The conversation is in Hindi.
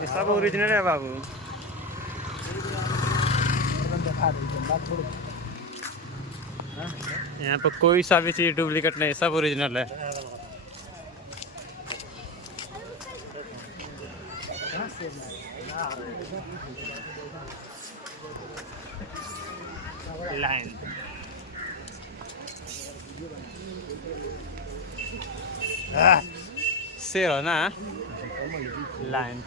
ये सब ओरिजिनल है बाबू। यहाँ पर कोई सा भी चीज डुप्लीकेट नहीं, सब ओरिजिनल है। लाइन शेर हो ना, लाइन